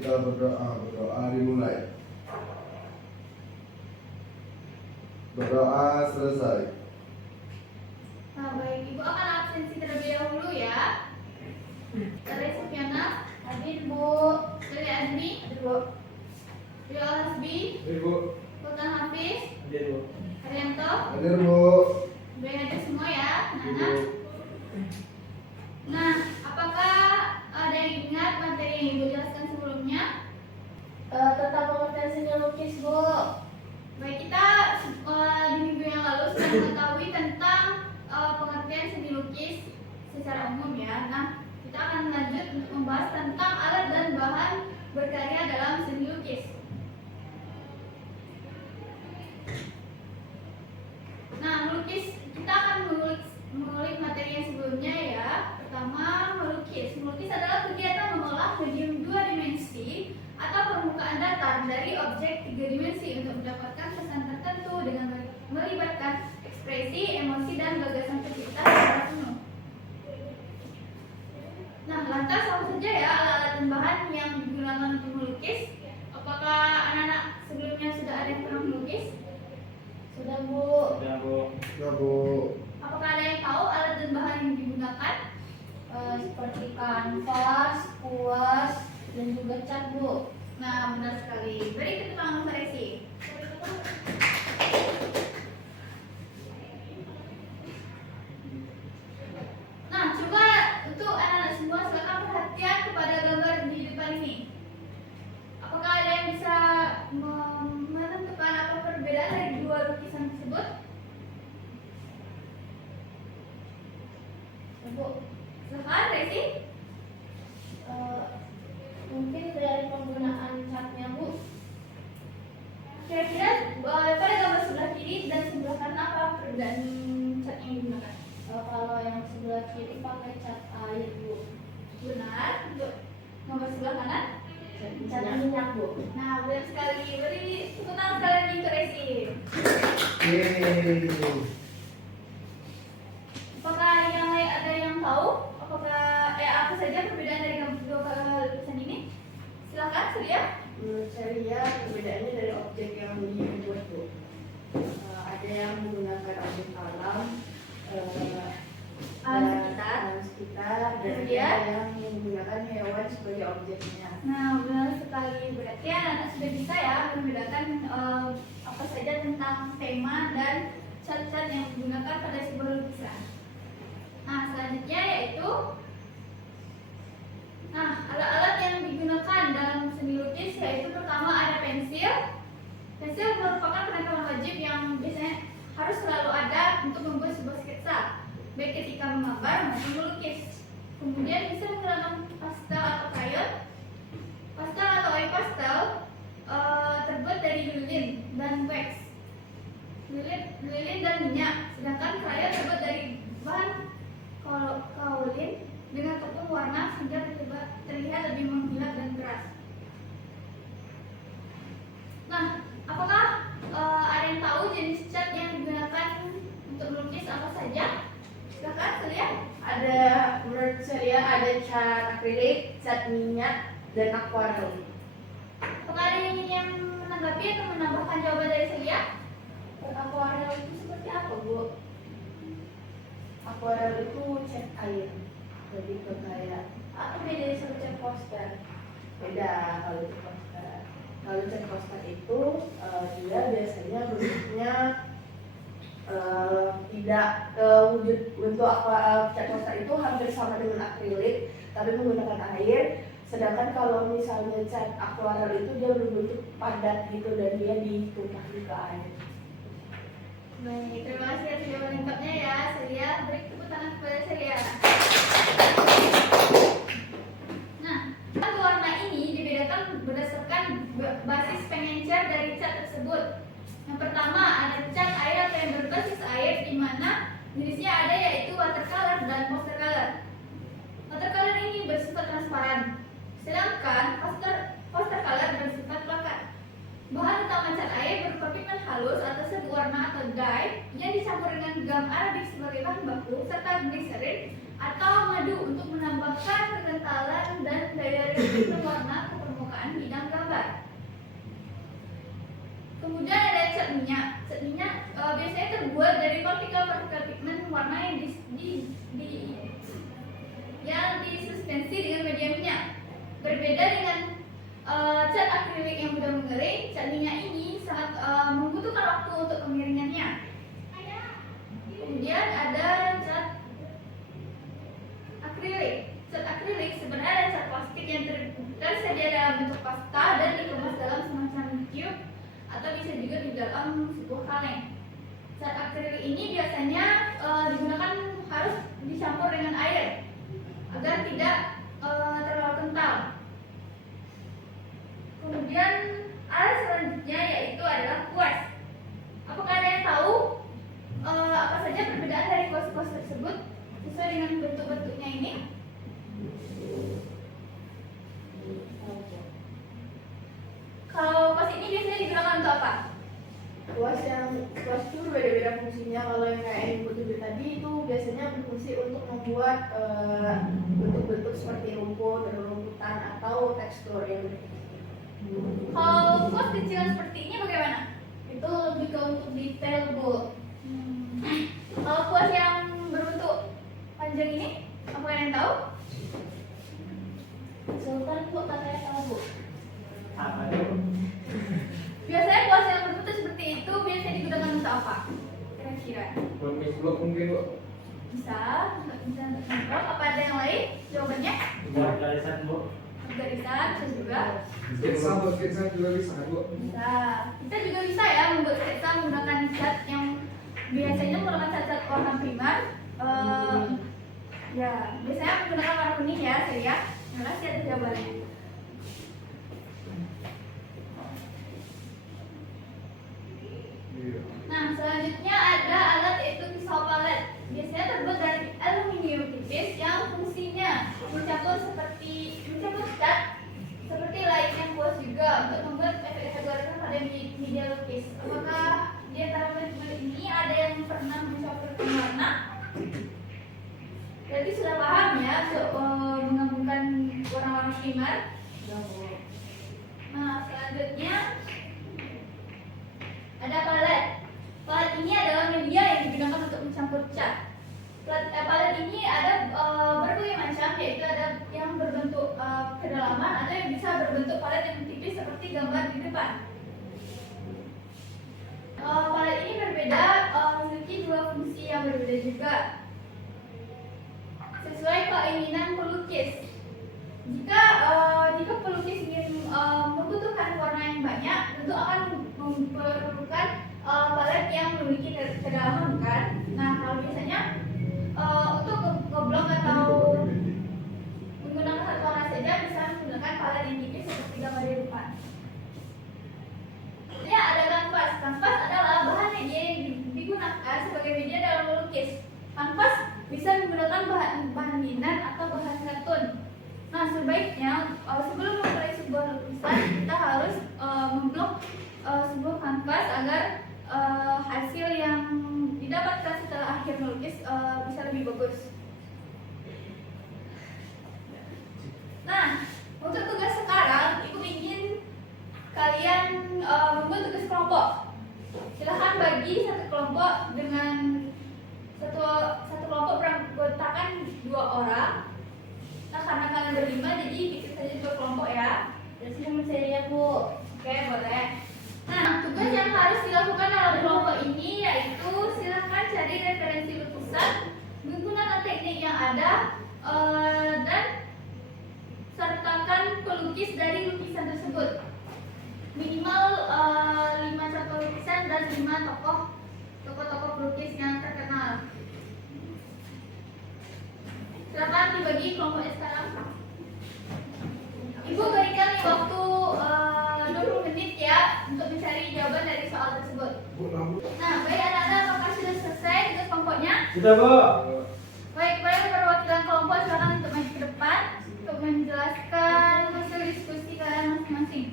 kita berdoa. Berdoa dimulai. Berdoa selesai. Nah, baik, Ibu akan absensi terlebih dahulu ya. Dari Sufiana, hadir Bu. Dari Azmi, hadir Bu. Rio Hasbi, Hadir Bu. Sultan Hafiz, Hadir Bu. Haryanto, Hadir Bu. hadir semua ya, anak-anak. Nah, apakah ada yang ingat materi yang Ibu jelaskan sebelumnya? Tentang pengertian seni lukis, Bu. Baik, kita di minggu yang lalu sudah mengetahui tentang pengertian seni lukis secara umum ya. Nah, kita akan lanjut untuk membahas tentang alat dan bahan berkarya dalam seni lukis. Nah, kita akan mengulik materi yang sebelumnya ya. Pertama, melukis. Melukis adalah kegiatan mengolah medium dua dimensi atau permukaan datar dari objek tiga dimensi untuk mendapatkan pesan tertentu dengan melibatkan ekspresi, emosi, dan gagasan tercipta secara penuh. Nah, lantas apa saja ya alat-alat dan bahan yang digunakan untuk melukis? Apakah anak-anak sebelumnya sudah ada yang pernah melukis? Sudah, Bu. Sudah Bu. Ya Bu. Apakah ada yang tahu alat dan bahan yang digunakan? Seperti kanvas, kuas, dan juga cat, Bu. Nah, benar sekali. Beri keterangan Mbak Resi. Nah, coba untuk anak-anak semua silakan perhatian kepada gambar di depan ini. Apakah ada yang bisa menentukan apa perbedaan dari dua lukisan tersebut? Bu, Silakan, Resi. mungkin dari penggunaan catnya, Bu. Kira-kira pada gambar sebelah kiri dan sebelah kanan apa perbedaan cat yang digunakan? Kalau yang sebelah kiri pakai cat air, Bu. Benar. Untuk gambar sebelah kanan? Cat minyak, Bu. Nah, benar sekali. Beri tepuk tangan sekali lagi untuk Resi. Yeay. Apakah yang lain ada yang tahu? Apakah apa saja perbedaan dari dua lukisan ini? Silakan, Surya. Menurut saya perbedaannya dari objek yang dibuat, Bu. Ada yang menggunakan objek alam, Alam sekitar, dan Kemudian? ada yang menggunakan hewan sebagai objeknya. Nah, benar sekali. Berarti anak sudah bisa ya membedakan apa saja tentang tema dan cat-cat yang digunakan pada sebuah lukisan. Nah, selanjutnya yaitu alat-alat yang digunakan dalam seni lukis yaitu pertama ada pensil. Pensil merupakan perlengkapan wajib yang biasanya harus selalu ada untuk membuat sebuah sketsa, baik ketika menggambar maupun melukis. Kemudian bisa menggunakan pastel atau krayon. Pastel atau oil pastel terbuat dari lilin dan wax. Lilin dan minyak, sedangkan krayon terbuat dari bahan kaolin dengan tepung warna sehingga terlihat lebih mengkilap dan keras. Nah, apakah ada yang tahu jenis cat yang digunakan untuk melukis apa saja? Silakan, Surya. Menurut saya ada cat akrilik, cat minyak, dan akuarel. Apakah ada yang ingin menanggapi atau menambahkan jawaban dari Surya? Akuarel itu seperti apa, Bu? Akuarel itu cat air, lebih ke kayak Apa bedanya sama cat poster? beda kalau cat poster. Kalau cat poster itu dia biasanya bentuknya tidak wujud bentuk cat poster itu hampir sama dengan akrilik tapi menggunakan air. Sedangkan kalau misalnya cat akuarel itu dia berbentuk padat gitu dan dia ditumpah ke air. Baik, terima kasih atas jawaban lengkapnya ya, Surya. Beri tepuk tangan kepada Surya. Nah, cat warna ini dibedakan berdasarkan basis pengencer dari cat tersebut. Yang pertama ada cat air atau yang berbasis air, di mana jenisnya ada yaitu watercolor dan postercolor. Watercolor ini bersifat transparan, sedangkan postercolor bersifat plakat. Bahan utama cat air berupa pigmen halus atau serbuk warna atau dye yang dicampur dengan gam arabik sebagai bahan baku serta gliserin atau madu untuk menambahkan kekentalan dan daya resisten warna ke permukaan permukaan bidang gambar. Kemudian ada cat minyak. Cat minyak biasanya terbuat dari partikel-partikel pigmen warna yang disuspensi dengan media minyak. Berbeda dengan cat akrilik yang mudah mengering, cat minyak ini sangat membutuhkan waktu untuk pengeringannya. Kemudian ada cat akrilik. Cat akrilik sebenarnya adalah cat plastik yang tersedia dalam bentuk pasta dan dikemas dalam semacam tube atau bisa juga di dalam sebuah kaleng. Cat akrilik ini biasanya digunakan harus dicampur dengan air agar tidak terlalu kental. Kemudian alat selanjutnya yaitu adalah kuas. Apakah ada yang tahu apa saja perbedaan dari kuas-kuas tersebut sesuai dengan bentuk-bentuknya ini? Kalau kuas ini biasanya digunakan untuk apa? Kuas itu beda-beda fungsinya. Kalau yang kayak yang putih tadi itu biasanya berfungsi untuk membuat bentuk-bentuk seperti rumput, rumputan atau tekstur yang Kalau kuas kecilan seperti ini bagaimana? Itu lebih ke untuk detail, Bu. Kalau kuas yang berbentuk panjang ini, apa kalian tahu? Sultan, Bu, katanya tahu, Bu. Apa itu? Biasanya kuas yang berbentuk seperti itu biasanya digunakan untuk apa? Kira-kira Permis blok mungkin, Bu. bisa untuk mengontrol. Apa ada yang lain jawabannya? Buat garisan, Bu. Garisan bisa juga. Sketsa juga bisa, Bu. Bisa. Kita juga bisa ya membuat sketsa menggunakan cat yang biasanya menggunakan cat warna primer. Ya, biasanya menggunakan warna kuning ya, saya. Terima kasih atas jawabannya. Iya. Nah, selanjutnya ada alat yaitu pisau palet. Biasanya terbuat dari aluminium tipis yang fungsinya mencampur cat seperti layaknya kuas juga untuk membuat efek-efek goresan pada media lukis. Apakah di antara murid ini ada yang pernah mencampurkan warna? Berarti sudah paham ya untuk menggabungkan warna-warna primer. Nah, selanjutnya ada palet. Palet ini adalah media yang digunakan untuk mencampur cat. Palet ini ada berbagai macam, yaitu ada yang berbentuk kedalaman, ada yang bisa berbentuk palet yang tipis seperti gambar di depan. Palet ini berbeda, memiliki dua fungsi yang berbeda juga sesuai keinginan pelukis. Jika pelukis ingin membutuhkan warna yang banyak, tentu akan memerlukan palet yang memiliki kedalaman, kan? Nah, kalau biasanya untuk ngeblok atau menggunakan satu warna saja bisa menggunakan palet yang tipis seperti gambar di depan. Ya, ada kanvas. Kanvas adalah bahan media yang digunakan sebagai media dalam melukis. Kanvas bisa menggunakan bahan linan atau bahan katun. Nah, sebaiknya sebelum memulai sebuah lukisan kita harus memblok sebuah kanvas agar hasil yang didapatkan setelah akhir melukis bisa lebih bagus. Nah, untuk tugas sekarang, Ibu ingin kalian membuat tugas kelompok. Silahkan bagi satu kelompok dengan satu kelompok beranggotakan 2 orang. Nah, karena kalian berlima, jadi bikin saja 2 kelompok ya. Dan sini saya lihat, Bu. Oke, boleh. Nah, tugas yang harus dilakukan dalam kelompok ini yaitu silahkan cari referensi lukisan, menggunakan teknik yang ada, dan sertakan pelukis dari lukisan tersebut. Minimal 5 contoh lukisan dan 5 tokoh pelukis yang terkenal. Silakan dibagi kelompoknya sekarang. Ibu berikan nih waktu 20 menit ya untuk mencari jawaban dari soal tersebut. Nah, baik anak-anak, apakah sudah selesai tugas kelompoknya? Sudah, Bu. Baik, perwakilan kelompok silakan untuk maju ke depan untuk menjelaskan hasil diskusi kalian masing-masing.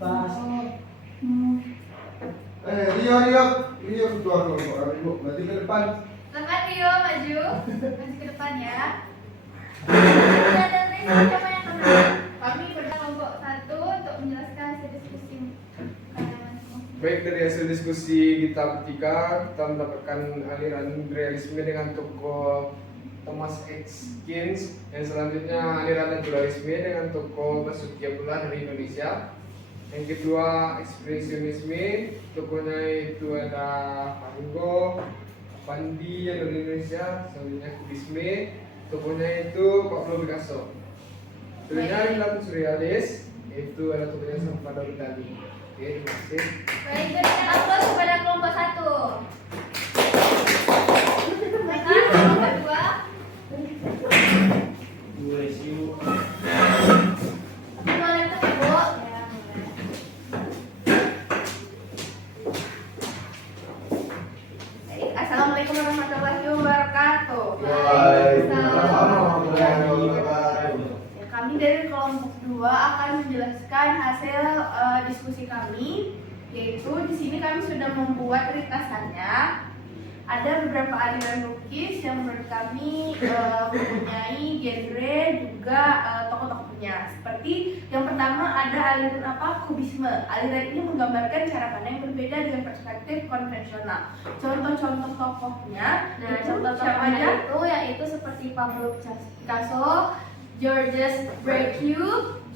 Pas. Rio ketua kelompok, Ibu. Berarti ke depan. Selamat Rio, maju ke depan ya. Ada siapa yang kenal? Kami berkelompok menjelaskan hasil diskusi kalian semua. Baik, dari hasil diskusi kita bertiga, kita mendapatkan aliran realisme dengan tokoh Thomas Atkins. Yang selanjutnya aliran naturalisme dengan tokoh Basuki Abdullah dari Indonesia. Yang kedua ekspresionisme, tokohnya itu ada Van Pandi yang dari Indonesia. Selanjutnya kubisme, tokohnya itu Pablo Picasso. Selanjutnya aliran surrealis, itu ada tokohnya Salvador Dali. Oke, terima kasih. Baik, berikan aplaus kepada kelompok 1. Nah, kelompok 2. Dua isu. Boleh tersebut. Baik, Assalamualaikum warahmatullahi wabarakatuh. Ya, kami dari kelompok 2 akan menjelaskan hasil diskusi kami, yaitu di sini kami sudah membuat ringkasannya. Ada beberapa aliran lukis yang menurut kami mempunyai genre juga tokoh-tokohnya. Seperti yang pertama ada aliran kubisme. Aliran ini menggambarkan cara pandang yang berbeda dengan perspektif konvensional. Contoh-contoh tokohnya, Nah, itu contoh siapa tokohnya aja? itu yaitu seperti Pablo Picasso, Georges Braque,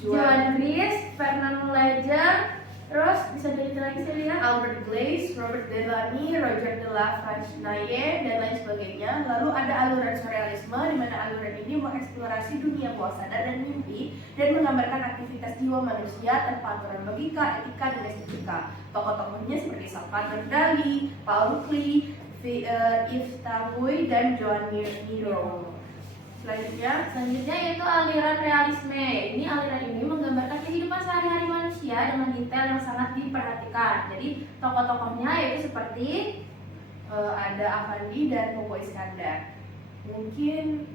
Joan Gris, Fernand Léger, terus bisa jadi lagi saya lihat Albert Glaze, Robert Delaunay, Roger de la Fresnaye, dan lain sebagainya. Lalu ada aluran surrealisme, di mana aluran ini mengeksplorasi dunia bawah sadar dan mimpi dan menggambarkan aktivitas jiwa manusia tanpa aturan logika, etika, dan estetika. Tokoh-tokohnya seperti Salvador Dali, Paul Klee, Yves Tanguy, dan Joan Miro. Selanjutnya, yaitu aliran realisme. Ini aliran ini menggambarkan kehidupan sehari-hari manusia dengan detail yang sangat diperhatikan. Jadi tokoh-tokohnya yaitu seperti ada Avandi dan Popo Iskandar. Mungkin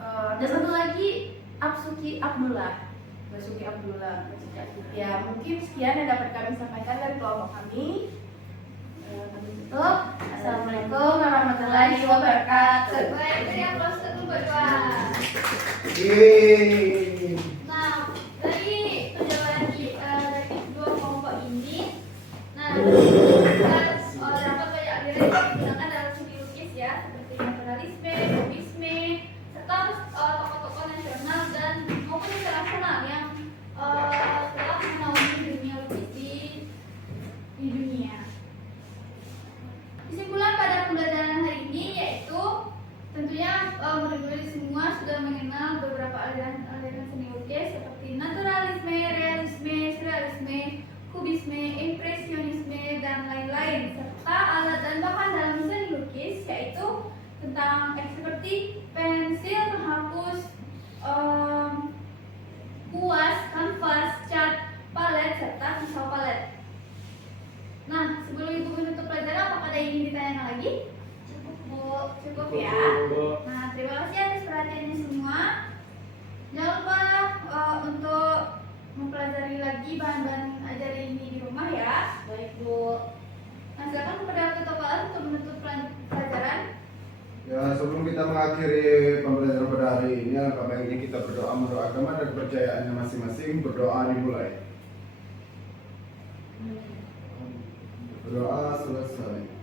ada satu lagi Basuki Abdullah. Basuki Abdullah. Ya, mungkin sekian yang dapat kami sampaikan dari kelompok kami. Kami tutup. Assalamualaikum warahmatullahi wabarakatuh. Baik, beri aplaus ke kelompok 2. Yeay. Nah, dari penjelasan dari kedua kelompok ini, nah kita dapat banyak aliran yang digunakan dalam seni lukis ya, seperti naturalisme, kubisme, serta tokoh-tokoh nasional dan maupun internasional yang telah menaungi dunia lukis di dunia. Kesimpulan pada pembelajaran hari ini yaitu tentunya murid-murid semua sudah mengenal beberapa aliran seni lukis seperti naturalisme, realisme, surrealisme, kubisme, impresionisme, dan lain-lain, serta alat dan bahan dalam seni lukis yaitu tentang seperti pensil, penghapus, kuas, kanvas, cat, palet, serta pisau palet. Nah, sebelum ibu menutup pelajaran, apakah ada yang ingin ditanyakan lagi? Cukup, Bu. Cukup ya. Nah, terima kasih atas perhatiannya semua. Jangan lupa untuk mempelajari lagi bahan-bahan ajar ini di rumah ya. baik Bu. Nah, silakan kepada ketua kelas untuk menutup pelajaran. Ya, sebelum kita mengakhiri pembelajaran pada hari ini, alangkah baiknya kita berdoa menurut agama dan kepercayaannya masing-masing. Berdoa dimulai. Berdoa selesai.